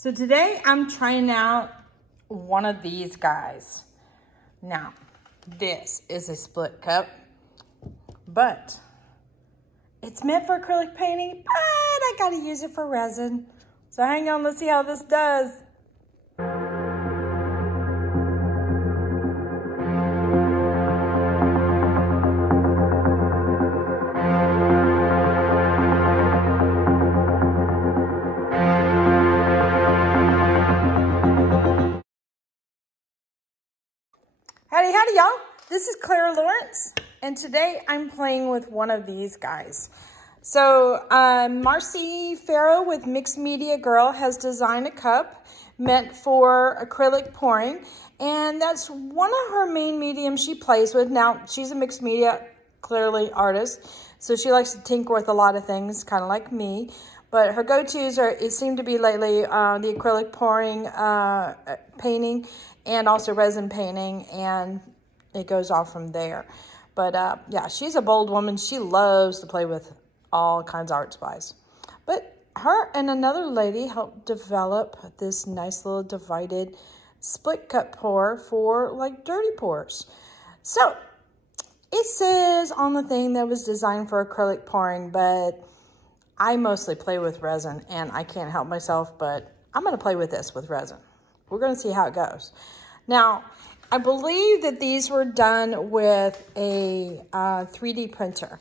So today I'm trying out one of these guys. Now, this is a split cup, but it's meant for acrylic painting, but I gotta use it for resin. So hang on, let's see how this does. Howdy, howdy, y'all. This is Clara Lawrence, and today I'm playing with one of these guys. So Marcy Ferro with Mixed Media Girl has designed a cup meant for acrylic pouring, and that's one of her main mediums she plays with. Now, she's a mixed media, clearly artist, so she likes to tinker with a lot of things, kind of like me. But her go-tos are, it seemed to be lately, the acrylic pouring, painting, and also resin painting, and it goes off from there. But yeah, she's a bold woman. She loves to play with all kinds of art supplies. But her and another lady helped develop this nice little divided split cup pour for like dirty pours. So it says on the thing that it was designed for acrylic pouring, but I mostly play with resin, and I can't help myself, but I'm going to play with this with resin. We're going to see how it goes. Now, I believe that these were done with a 3D printer.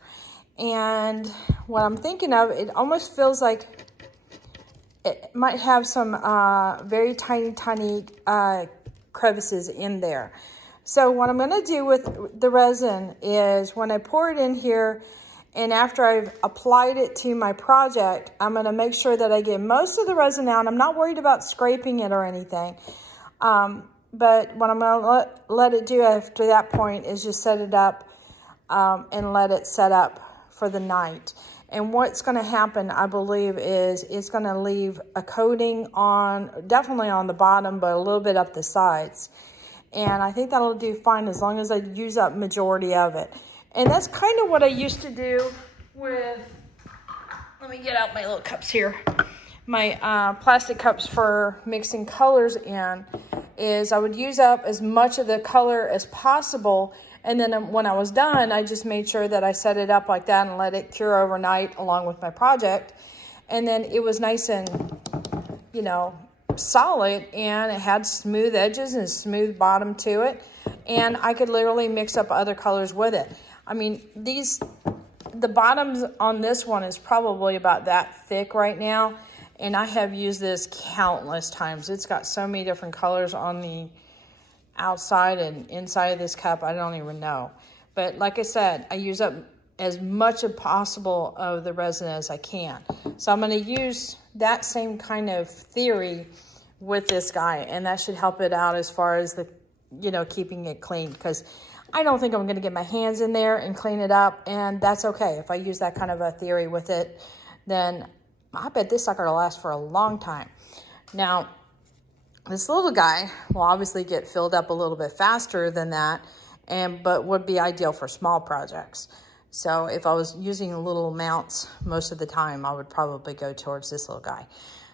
And what I'm thinking of, it almost feels like it might have some very tiny, tiny crevices in there. So what I'm going to do with the resin is when I pour it in here, and after I've applied it to my project, I'm going to make sure that I get most of the resin out. I'm not worried about scraping it or anything. But what I'm going to let it do after that point is just set it up and let it set up for the night. And what's going to happen, I believe, is it's going to leave a coating on, definitely on the bottom, but a little bit up the sides. And I think that'll do fine as long as I use up majority of it. And that's kind of what I used to do with, let me get out my little cups here. My plastic cups for mixing colors in, is I would use up as much of the color as possible. And then when I was done, I just made sure that I set it up like that and let it cure overnight along with my project. And then it was nice and, you know, solid, and it had smooth edges and a smooth bottom to it. And I could literally mix up other colors with it. I mean, the bottoms on this one is probably about that thick right now. And I have used this countless times. It's got so many different colors on the outside and inside of this cup, I don't even know. But like I said, I use up as much as possible of the resin as I can. So I'm gonna use that same kind of theory with this guy, and that should help it out as far as the, you know, keeping it clean, because I don't think I'm gonna get my hands in there and clean it up, and that's okay. If I use that kind of a theory with it, then I bet this sucker will last for a long time. Now, this little guy will obviously get filled up a little bit faster than that, but would be ideal for small projects. So if I was using little amounts most of the time, I would probably go towards this little guy.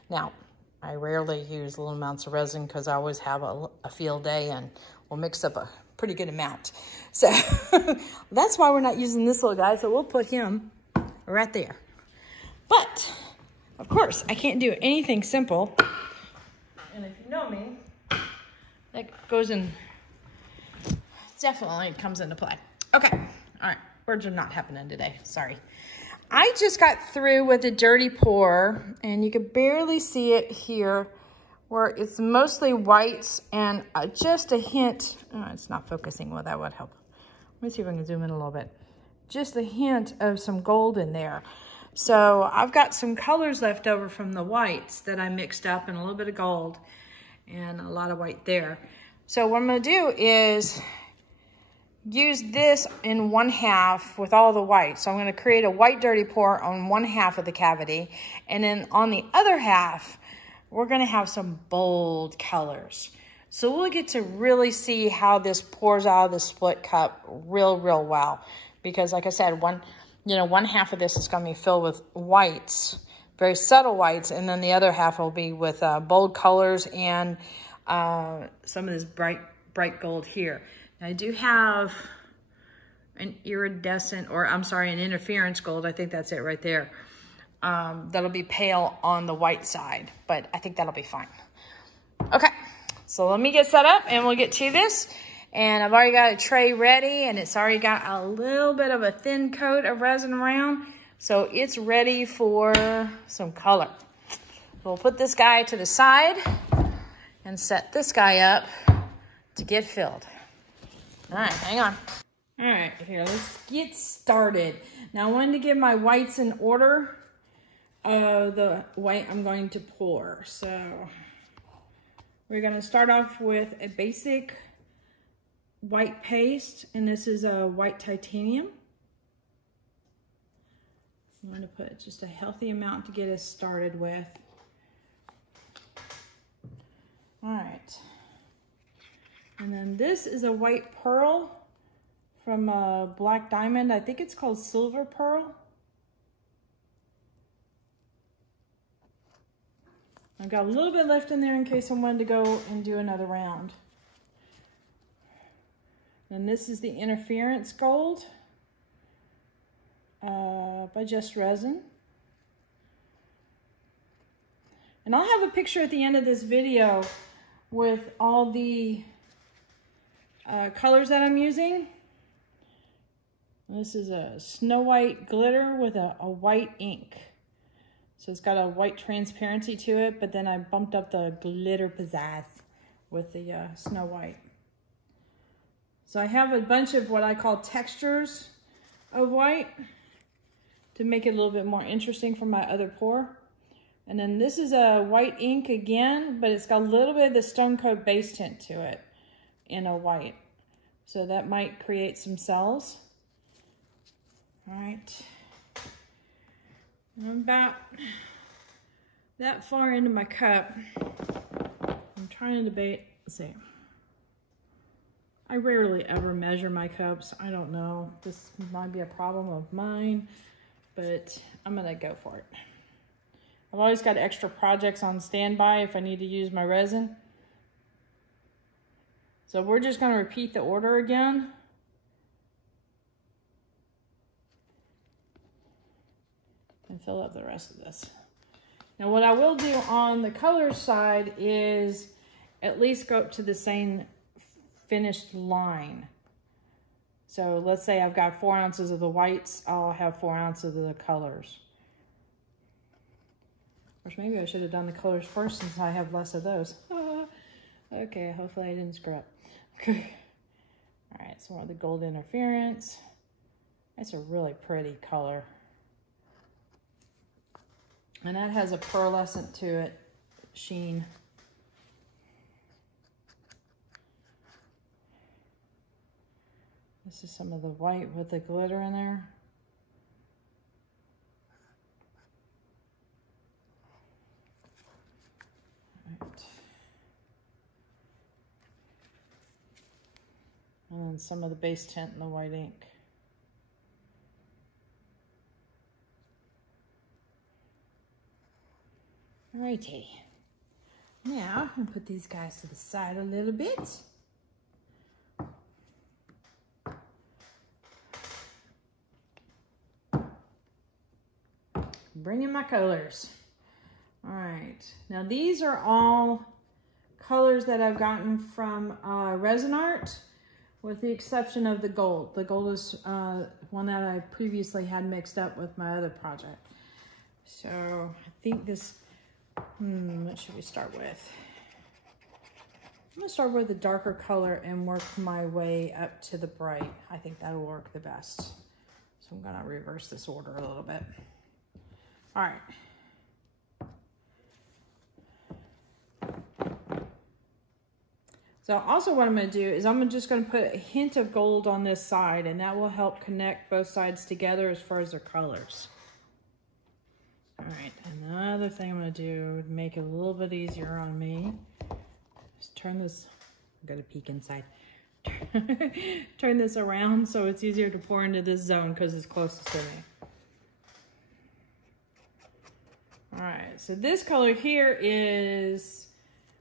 Now, I rarely use little amounts of resin because I always have a field day and we'll mix up a pretty good amount. So that's why we're not using this little guy, so we'll put him right there. But of course, I can't do anything simple. And if you know me, that goes in, definitely comes into play. Okay, all right, words are not happening today, sorry. I just got through with a dirty pour, and you can barely see it here, where it's mostly whites and just a hint, oh, it's not focusing, well, that would help. Let me see if I can zoom in a little bit. Just a hint of some gold in there. So I've got some colors left over from the whites that I mixed up, and a little bit of gold and a lot of white there. So what I'm gonna do is use this in one half with all the white. So I'm gonna create a white dirty pour on one half of the cavity, and then on the other half, we're gonna have some bold colors. So we'll get to really see how this pours out of the split cup real well. Because like I said, one half of this is gonna be filled with whites, very subtle whites, and then the other half will be with bold colors and some of this bright gold here. Now, I do have an iridescent, or I'm sorry, an interference gold. I think that's it right there. That'll be pale on the white side, but I think that'll be fine. Okay, so let me get set up and we'll get to this. And I've already got a tray ready, and it's already got a little bit of a thin coat of resin around, so it's ready for some color. We'll put this guy to the side and set this guy up to get filled. All right, hang on. All right, here, let's get started. Now, I wanted to give my whites in order of the white I'm going to pour. So we're gonna start off with a basic white paste, and this is a white titanium. I'm going to put just a healthy amount to get us started with. All right. And then this is a white pearl from Black Diamond. I think it's called Silver Pearl. I've got a little bit left in there in case I wanted to go and do another round. And this is the Interference Gold by Just Resin. And I'll have a picture at the end of this video with all the colors that I'm using. And this is a Snow White glitter with a white ink. So it's got a white transparency to it, but then I bumped up the glitter pizzazz with the Snow White. So I have a bunch of what I call textures of white to make it a little bit more interesting for my other pour. And then this is a white ink again, but it's got a little bit of the Stone Coat base tint to it in a white. So that might create some cells. All right. I'm about that far into my cup. I'm trying to debate, let's see. I rarely ever measure my cups. I don't know. This might be a problem of mine, but I'm gonna go for it. I've always got extra projects on standby if I need to use my resin. So we're just gonna repeat the order again. And fill up the rest of this. Now what I will do on the color side is at least go up to the same finished line. So let's say I've got 4 ounces of the whites, I'll have 4 ounces of the colors. Which maybe I should have done the colors first since I have less of those. Okay, hopefully I didn't screw up. All right, so more of the gold interference. That's a really pretty color. And that has a pearlescent to it, sheen. This is some of the white with the glitter in there. All right. And then some of the base tint in the white ink. Alrighty. Now, I'm gonna put these guys to the side a little bit. Bring in my colors. All right, now these are all colors that I've gotten from Resin Art, with the exception of the gold. The gold is one that I previously had mixed up with my other project. So I think this, what should we start with? I'm gonna start with the darker color and work my way up to the bright. I think that'll work the best. So I'm gonna reverse this order a little bit. All right. So also what I'm going to do is I'm just going to put a hint of gold on this side, and that will help connect both sides together as far as their colors. All right, another thing I'm going to do to make it a little bit easier on me is turn this, I've got to peek inside. Turn this around so it's easier to pour into this zone because it's closest to me. All right, so this color here is,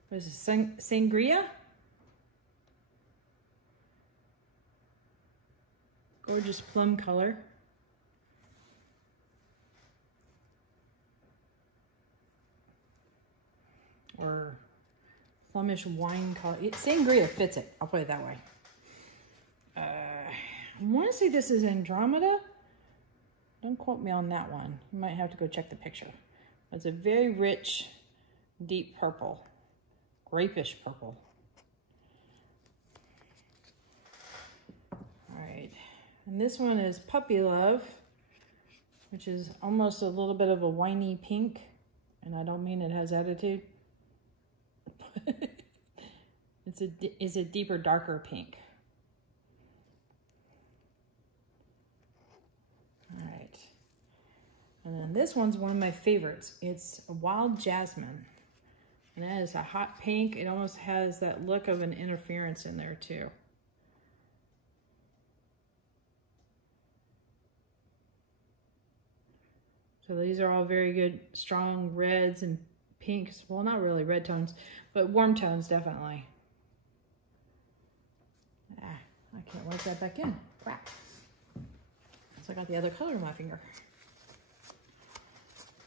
what is it, Sangria? Gorgeous plum color. Or plummish wine color. Sangria fits it, I'll put it that way. I want to say this is Andromeda. Don't quote me on that one. You might have to go check the picture. It's a very rich, deep purple, grapish purple. All right, and this one is Puppy Love, which is almost a little bit of a winey pink, and I don't mean it has attitude. It's a deeper, darker pink. All right. And then this one's one of my favorites. It's a Wild Jasmine. And that is a hot pink. It almost has that look of an interference in there too. So these are all very good, strong reds and pinks. Well, not really red tones, but warm tones definitely. I can't wipe that back in. Crap. So I got the other color in my finger.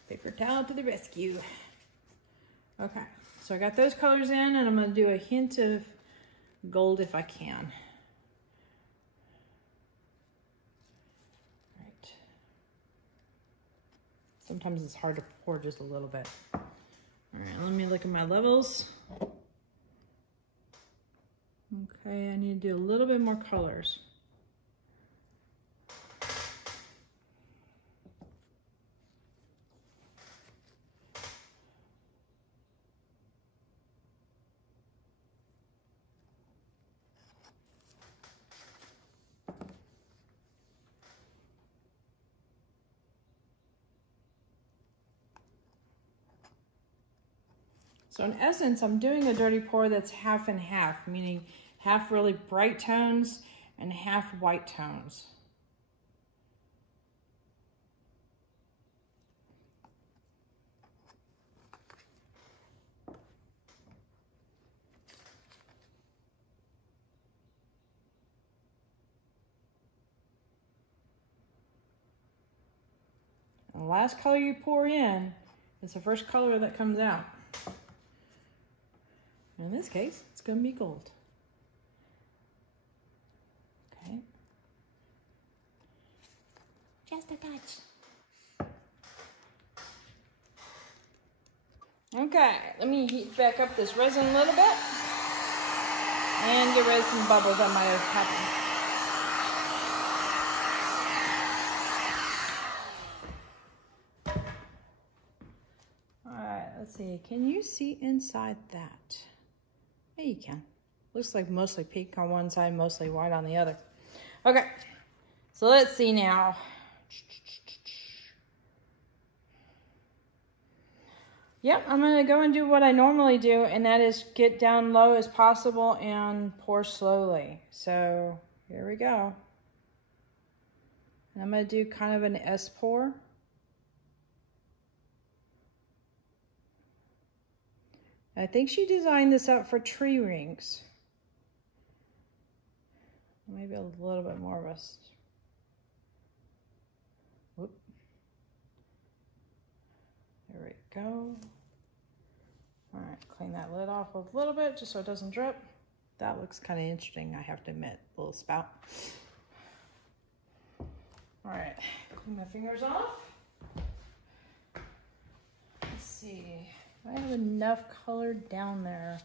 Paper towel to the rescue. Okay, so I got those colors in, and I'm going to do a hint of gold if I can. Right. Sometimes it's hard to pour just a little bit. All right, let me look at my levels. Okay, I need to do a little bit more colors. So in essence, I'm doing a dirty pour that's half and half, meaning half really bright tones and half white tones. And the last color you pour in is the first color that comes out. In this case, it's going to be gold. Okay. Just a touch. Okay, let me heat back up this resin a little bit and get rid of some bubbles that might have happened. All right, let's see. Can you see inside that? Yeah, you can. Looks like mostly pink on one side, mostly white on the other. Okay, so let's see now. Yep, I'm gonna go and do what I normally do, and that is get down low as possible and pour slowly. So here we go. And I'm gonna do kind of an S pour. I think she designed this out for tree rings. Maybe a little bit more of us. Whoop. There we go. All right, clean that lid off a little bit just so it doesn't drip. That looks kind of interesting, I have to admit, little spout. All right, clean my fingers off. Let's see. I have enough color down there.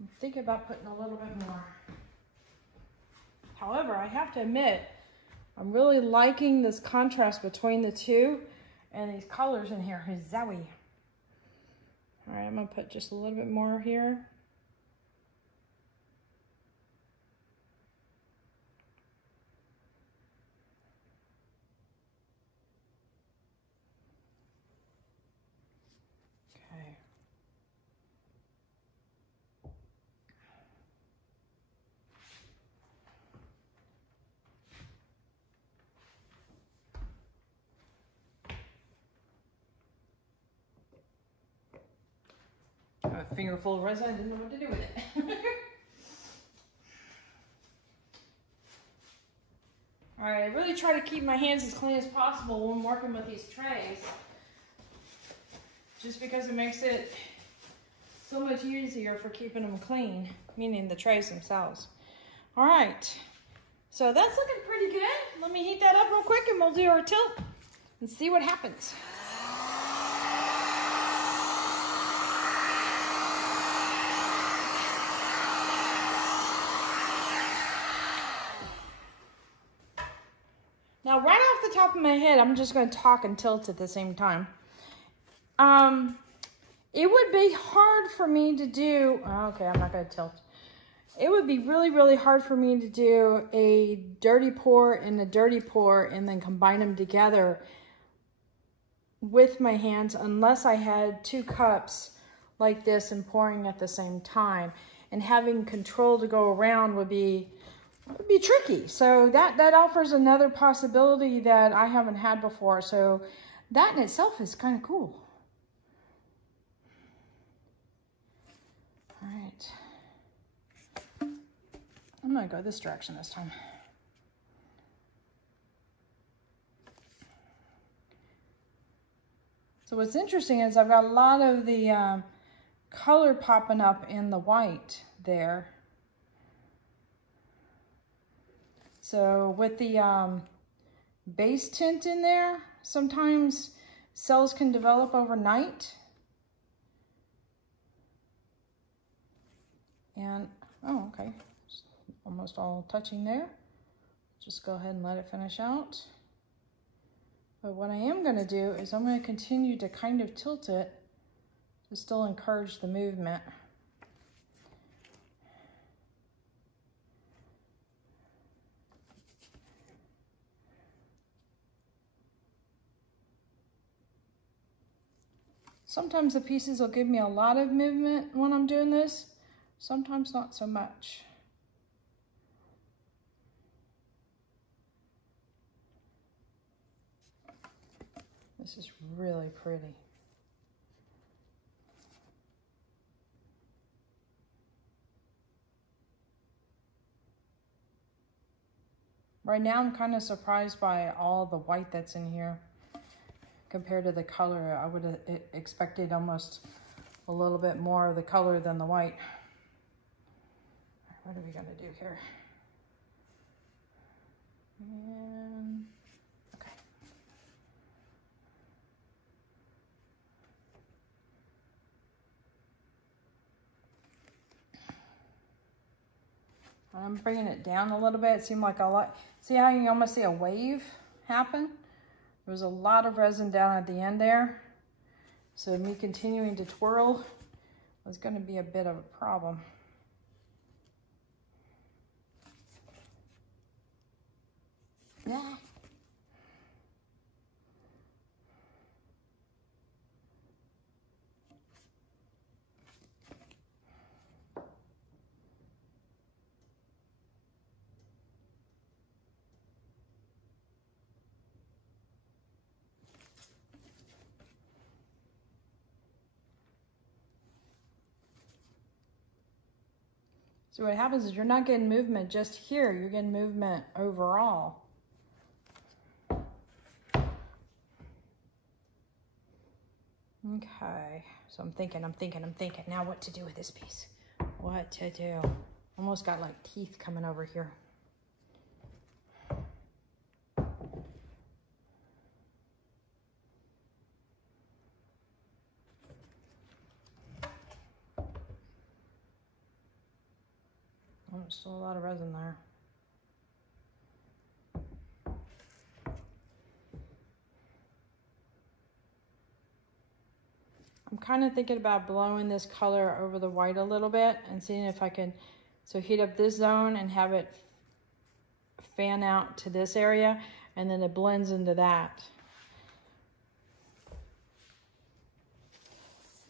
I'm thinking about putting a little bit more. However, I have to admit, I'm really liking this contrast between the two and these colors in here. Zowie. All right, I'm gonna put just a little bit more here. a finger full of resin. I didn't know what to do with it. All right, I really try to keep my hands as clean as possible when working with these trays, just because it makes it so much easier for keeping them clean, meaning the trays themselves. All right, so that's looking pretty good. Let me heat that up real quick and we'll do our tilt and see what happens. Now, right off the top of my head, I'm just going to talk and tilt at the same time. It would be hard for me to do, okay, I'm not going to tilt. It would be really, really hard for me to do a dirty pour and a dirty pour and then combine them together with my hands unless I had 2 cups like this and pouring at the same time. And having control to go around would be tricky. So that offers another possibility that I haven't had before. So that in itself is kind of cool. All right. I'm gonna go this direction this time. So what's interesting is I've got a lot of the color popping up in the white there. So with the base tint in there, sometimes cells can develop overnight. And, oh, okay, it's almost all touching there. Just go ahead and let it finish out. But what I am gonna do is I'm gonna continue to kind of tilt it to still encourage the movement. Sometimes the pieces will give me a lot of movement when I'm doing this, sometimes not so much. This is really pretty. Right now I'm kind of surprised by all the white that's in here. Compared to the color, I would have expected almost a little bit more of the color than the white. What are we gonna do here? And, okay. I'm bringing it down a little bit. It seemed like a lot. See how you can almost see a wave happen? There was a lot of resin down at the end there. So me continuing to twirl was going to be a bit of a problem. Yeah. So what happens is you're not getting movement just here, you're getting movement overall. Okay, so I'm thinking, now what to do with this piece? What to do? Almost got like teeth coming over here. Oh, there's still a lot of resin there. I'm kind of thinking about blowing this color over the white a little bit and seeing if I can, so heat up this zone and have it fan out to this area, and then it blends into that.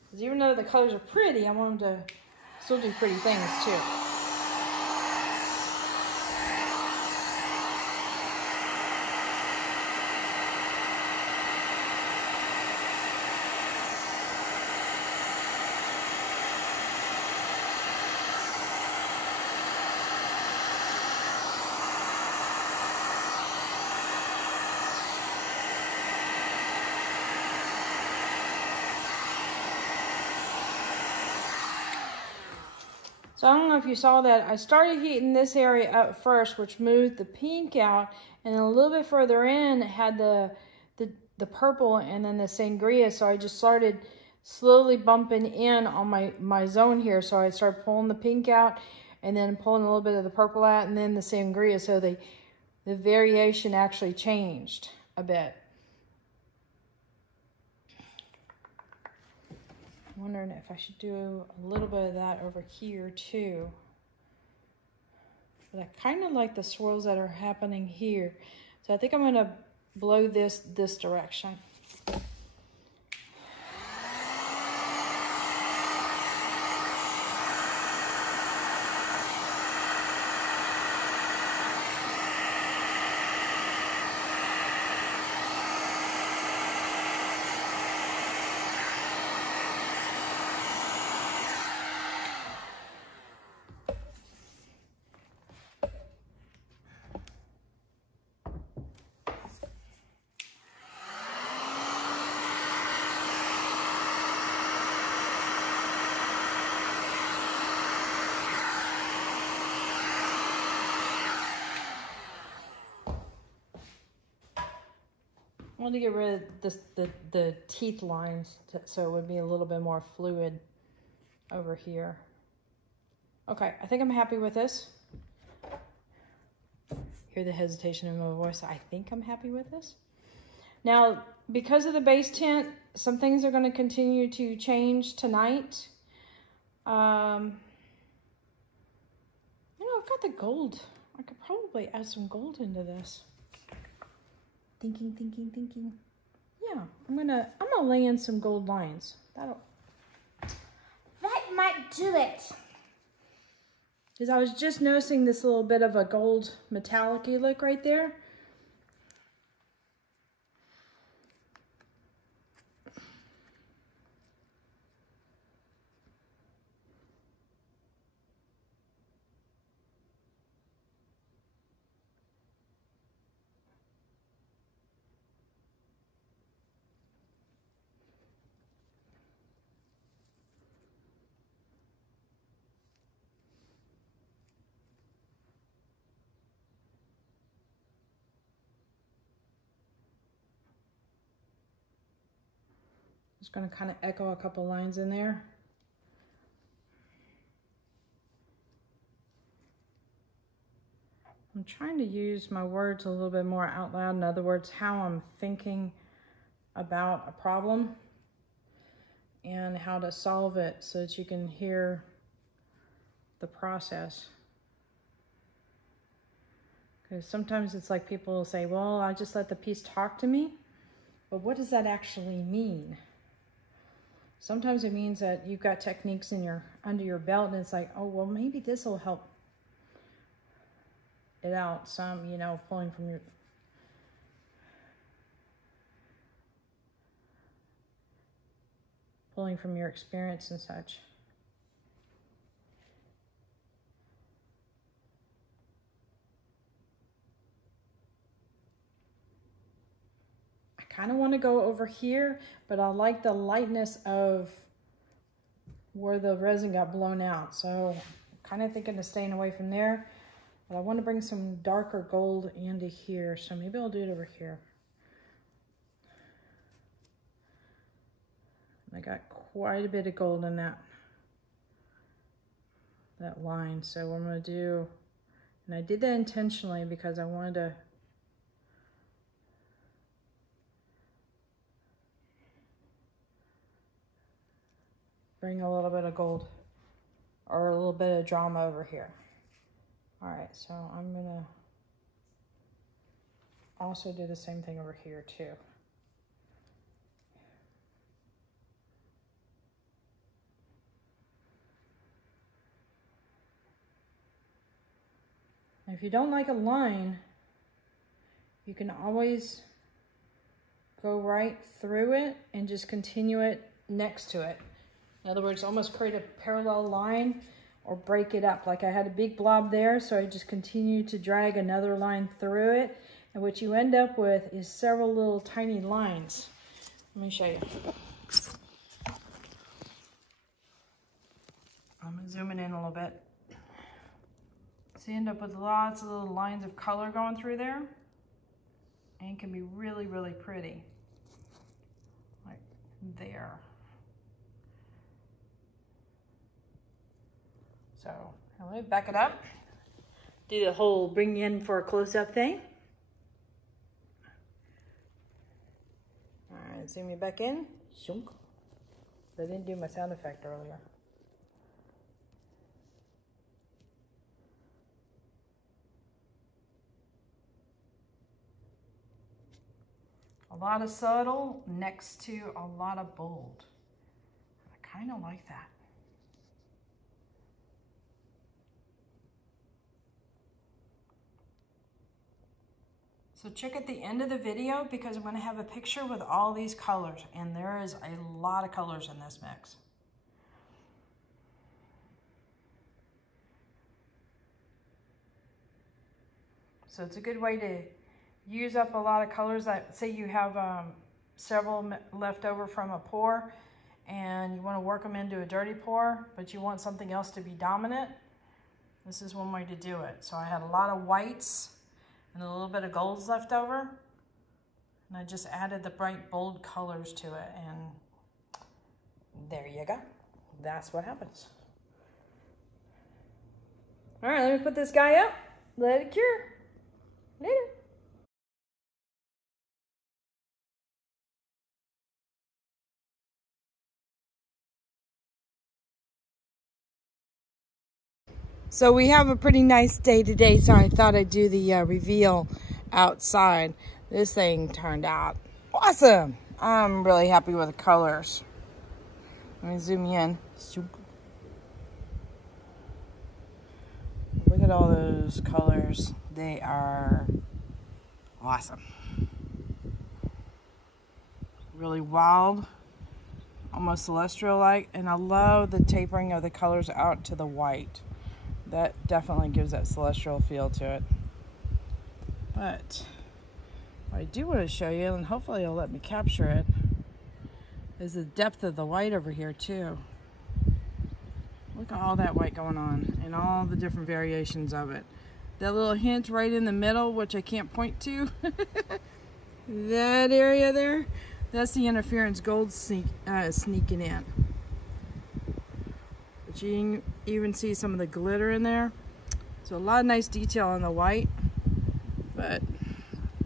Because even though the colors are pretty, I want them to still do pretty things too. So I don't know if you saw that. I started heating this area up first, which moved the pink out, and then a little bit further in it had the purple and then the sangria. So I just started slowly bumping in on my zone here. So I started pulling the pink out and then pulling a little bit of the purple out and then the sangria. So the variation actually changed a bit. I'm wondering if I should do a little bit of that over here too. But I kind of like the swirls that are happening here. So I think I'm gonna blow this direction. I want to get rid of the teeth lines so it would be a little bit more fluid over here. Okay, I think I'm happy with this. Hear the hesitation in my voice. I think I'm happy with this. Now, because of the base tint, some things are going to continue to change tonight. You know, I've got the gold. I could probably add some gold into this. Thinking. Yeah, I'm gonna lay in some gold lines. That might do it. Because I was just noticing this little bit of a gold metallic-y look right there. Just going to kind of echo a couple lines in there. I'm trying to use my words a little bit more out loud. In other words, how I'm thinking about a problem and how to solve it so that you can hear the process. Because sometimes it's like people will say, well, I just let the piece talk to me. But what does that actually mean? Sometimes it means that you've got techniques in under your belt and it's like, oh, well, maybe this will help it out some, you know, pulling from your experience and such. Kind of want to go over here, but I like the lightness of where the resin got blown out. So I'm kind of thinking of staying away from there, but I want to bring some darker gold into here. So maybe I'll do it over here. I got quite a bit of gold in that line. So what I'm going to do, and I did that intentionally because I wanted to bring a little bit of gold or a little bit of drama over here. All right, so I'm gonna also do the same thing over here too. Now, if you don't like a line, you can always go right through it and just continue it next to it. In other words, almost create a parallel line or break it up. Like I had a big blob there, so I just continue to drag another line through it. And what you end up with is several little tiny lines. Let me show you. I'm gonna zoom it in a little bit. So you end up with lots of little lines of color going through there. And it can be really, really pretty. Like there. So let me back it up. Do the whole bring you in for a close-up thing. All right, zoom you back in. Shunk. I didn't do my sound effect earlier. A lot of subtle next to a lot of bold. I kind of like that. So check at the end of the video because I'm going to have a picture with all these colors, and there is a lot of colors in this mix. So it's a good way to use up a lot of colors. That say you have several left over from a pour and you want to work them into a dirty pour, but you want something else to be dominant. This is one way to do it. So I had a lot of whites and a little bit of golds left over, and I just added the bright bold colors to it, and there you go. That's what happens. All right, let me put this guy up, let it cure. Later. So we have a pretty nice day today, so I thought I'd do the reveal outside. This thing turned out awesome. I'm really happy with the colors. Let me zoom you in. Look at all those colors. They are awesome. Really wild, almost celestial-like, and I love the tapering of the colors out to the white. That definitely gives that celestial feel to it. But what I do want to show you, and hopefully it'll let me capture it, is the depth of the white over here too. Look at all that white going on and all the different variations of it. That little hint right in the middle, which I can't point to, that area there, that's the interference gold sneaking in. But you can even see some of the glitter in there. So a lot of nice detail on the white, but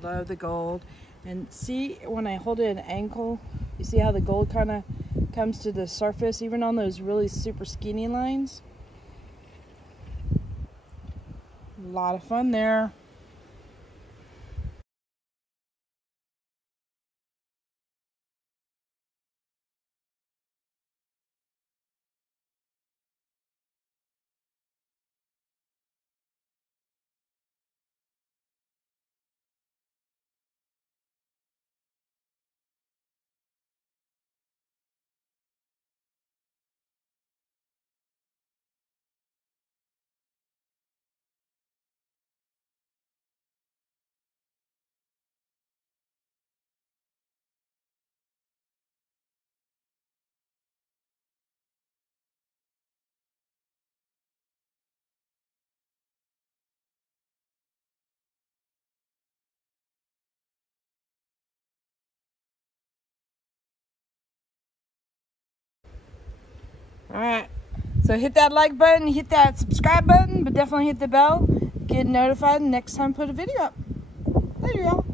love the gold. And see, when I hold it at an angle, you see how the gold kind of comes to the surface, even on those really super skinny lines. A lot of fun there. Alright, so hit that like button, hit that subscribe button, but definitely hit the bell. Get notified next time I put a video up. Later, y'all.